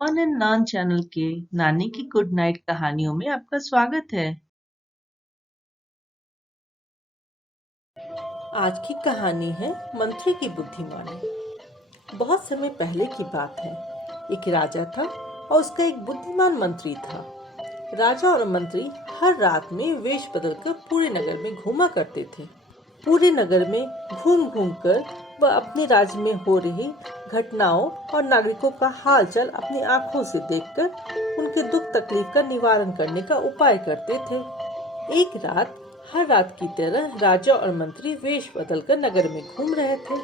On and non channel के नानी की गुड नाइट कहानियों में आपका स्वागत है। आज की कहानी है मंत्री की बुद्धिमानी। बहुत समय पहले की बात है। एक राजा था और उसका एक बुद्धिमान मंत्री था। राजा और मंत्री हर रात में वेश बदलकर पूरे नगर में घूमा करते थे। पूरे नगर में घूम घूम कर वह अपने राज्य में हो रही घटनाओं और नागरिकों का हाल चाल अपनी आंखों से देखकर उनके दुख तकलीफ का निवारण करने का उपाय करते थे। एक रात हर रात की तरह राजा और मंत्री वेश बदलकर नगर में घूम रहे थे।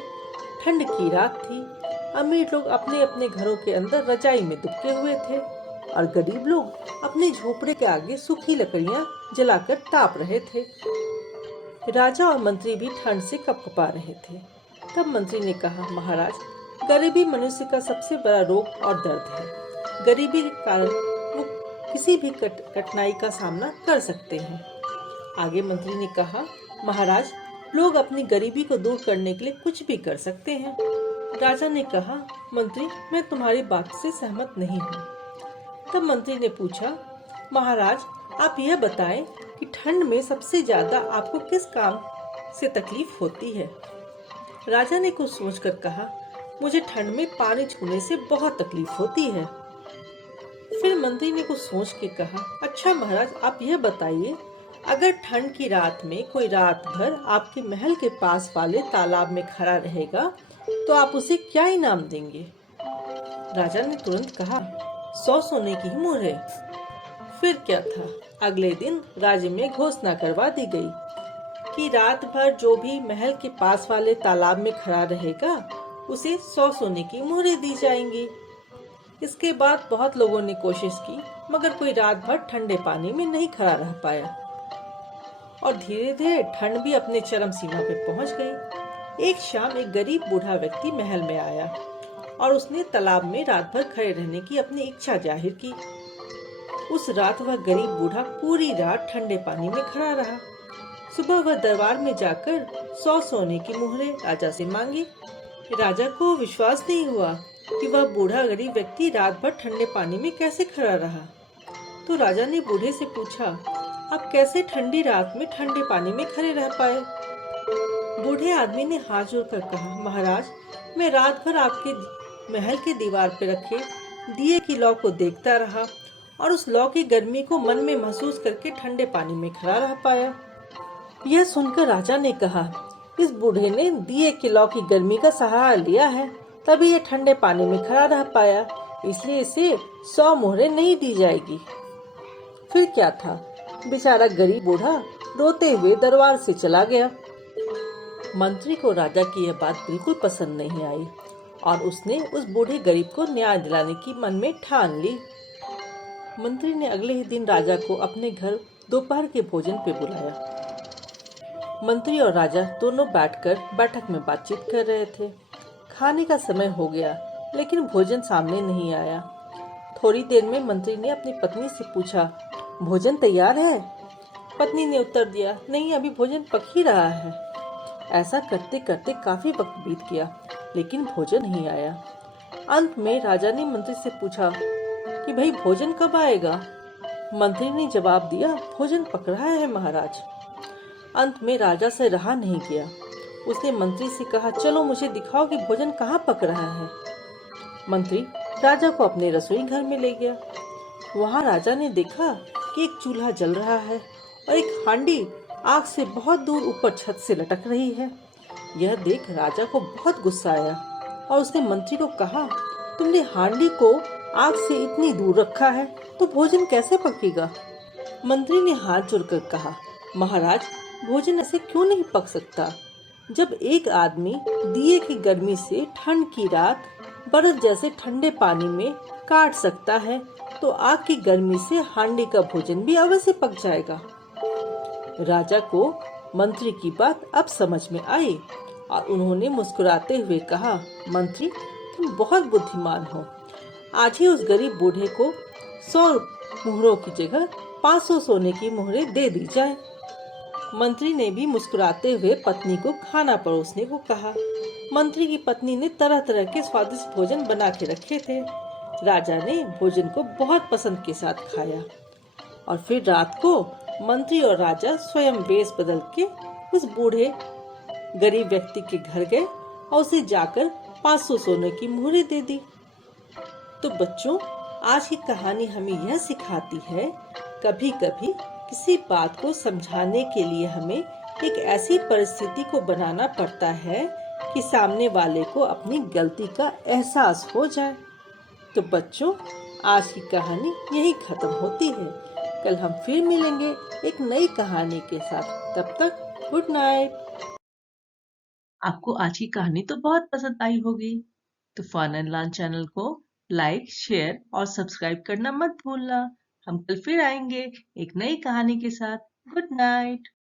ठंड की रात थी। अमीर लोग अपने अपने घरों के अंदर रजाई में दुबके हुए थे और गरीब लोग अपने झोपड़े के आगे सूखी लकड़ियां जलाकर ताप रहे थे। राजा और मंत्री भी ठंड से कपकपा रहे थे। तब मंत्री ने कहा, महाराज, गरीबी मनुष्य का सबसे बड़ा रोग और दर्द है। गरीबी के कारण वो किसी भी कठिनाई का सामना कर सकते हैं। आगे मंत्री ने कहा, महाराज, लोग अपनी गरीबी को दूर करने के लिए कुछ भी कर सकते हैं। राजा ने कहा, मंत्री, मैं तुम्हारी बात से सहमत नहीं हूँ। तब मंत्री ने पूछा, महाराज, आप यह बताएं कि ठंड में सबसे ज्यादा आपको किस काम से तकलीफ होती है। राजा ने कुछ सोचकर कहा, मुझे ठंड में पानी छूने से बहुत तकलीफ होती है। फिर मंत्री ने कुछ सोच के कहा, अच्छा महाराज, आप यह बताइए, अगर ठंड की रात में कोई रात भर आपके महल के पास वाले तालाब में खड़ा रहेगा तो आप उसे क्या इनाम देंगे। राजा ने तुरंत कहा, 100 सोने की मोहरें। फिर क्या था, अगले दिन राज्य में घोषणा करवा दी गई कि रात भर जो भी महल के पास वाले तालाब में खड़ा रहेगा उसे 100 सोने की मोहरें दी जाएंगी। इसके बाद बहुत लोगों ने कोशिश की, मगर कोई रात भर ठंडे पानी में नहीं खड़ा रह पाया और धीरे धीरे ठंड भी अपने चरम सीमा पे पहुंच गई। एक शाम एक गरीब बूढ़ा व्यक्ति महल में आया और उसने तालाब में रात भर खड़े रहने की अपनी इच्छा जाहिर की। उस रात वह गरीब बूढ़ा पूरी रात ठंडे पानी में खड़ा रहा। सुबह वह दरबार में जाकर 100 सोने की मोहरें राजा से मांगी। राजा को विश्वास नहीं हुआ कि वह बूढ़ा गरीब व्यक्ति रात भर ठंडे पानी में कैसे खड़ा रहा। तो राजा ने बूढ़े से पूछा, आप कैसे ठंडी रात में ठंडे पानी में खड़े रह पाए। बूढ़े आदमी ने हाथ जोड़कर कहा, महाराज, मैं रात भर आपके महल के दीवार पर रखे दिए की लौ को देखता रहा और उस लौ की गर्मी को मन में महसूस करके ठंडे पानी में खड़ा रह पाया। यह सुनकर राजा ने कहा, इस बूढ़े ने दिए की लौ की गर्मी का सहारा लिया है, तभी ये ठंडे पानी में खड़ा रह पाया, इसलिए इसे 100 मोहरें नहीं दी जाएगी। फिर क्या था, बेचारा गरीब बूढ़ा रोते हुए दरबार से चला गया। मंत्री को राजा की यह बात बिल्कुल पसंद नहीं आई और उसने उस बूढ़े गरीब को न्याय दिलाने की मन में ठान ली। मंत्री ने अगले ही दिन राजा को अपने घर दोपहर के भोजन पे बुलाया। मंत्री और राजा दोनों बैठकर बैठक में बातचीत कर रहे थे। खाने का समय हो गया, लेकिन भोजन सामने नहीं आया। थोड़ी देर में मंत्री ने अपनी पत्नी से पूछा, भोजन तैयार है। पत्नी ने उत्तर दिया, नहीं, अभी भोजन पक ही रहा है। ऐसा करते करते काफी वक्त बीत गया, लेकिन भोजन नहीं आया। अंत में राजा ने मंत्री से पूछा कि भाई, भोजन कब आएगा। मंत्री ने जवाब दिया, भोजन पक रहा है महाराज। अंत में राजा से रहा नहीं गया। उसने मंत्री से कहा, चलो मुझे दिखाओ कि भोजन कहाँ पक रहा है। मंत्री राजा को अपने रसोई घर में ले गया। वहाँ राजा ने देखा कि एक चूल्हा जल रहा है और एक हांडी आग से बहुत दूर ऊपर छत से लटक रही है। यह देख राजा को बहुत गुस्सा आया और उसने मंत्री को कहा, तुमने हांडी को आग से इतनी दूर रखा है तो भोजन कैसे पकेगा। मंत्री ने हाथ जोड़कर कहा, महाराज, भोजन ऐसे क्यों नहीं पक सकता। जब एक आदमी दिए की गर्मी से ठंड की रात बर्फ जैसे ठंडे पानी में काट सकता है तो आग की गर्मी से हांडी का भोजन भी अवश्य पक जाएगा। राजा को मंत्री की बात अब समझ में आई और उन्होंने मुस्कुराते हुए कहा, मंत्री, तुम बहुत बुद्धिमान हो। आज ही उस गरीब बूढ़े को 100 मोहरों की जगह 500 सोने की मोहरें दे दी जाए। मंत्री ने भी मुस्कुराते हुए पत्नी को खाना परोसने को कहा। मंत्री की पत्नी ने तरह तरह के स्वादिष्ट भोजन बना के रखे थे। राजा ने भोजन को बहुत पसंद के साथ खाया और फिर रात को मंत्री और राजा स्वयं वेश बदल के उस बूढ़े गरीब व्यक्ति के घर गए और उसे जाकर 500 सोने की मुहरें दे दी। तो बच्चों, आज की कहानी हमें यह सिखाती है, कभी कभी किसी बात को समझाने के लिए हमें एक ऐसी परिस्थिति को बनाना पड़ता है कि सामने वाले को अपनी गलती का एहसास हो जाए। तो बच्चों, आज की कहानी यही खत्म होती है। कल हम फिर मिलेंगे एक नई कहानी के साथ। तब तक गुड नाइट। आपको आज की कहानी तो बहुत पसंद आई होगी, तो फन एंड लर्न चैनल को लाइक, शेयर और सब्सक्राइब करना मत भूलना। हम कल फिर आएंगे एक नई कहानी के साथ। Good night.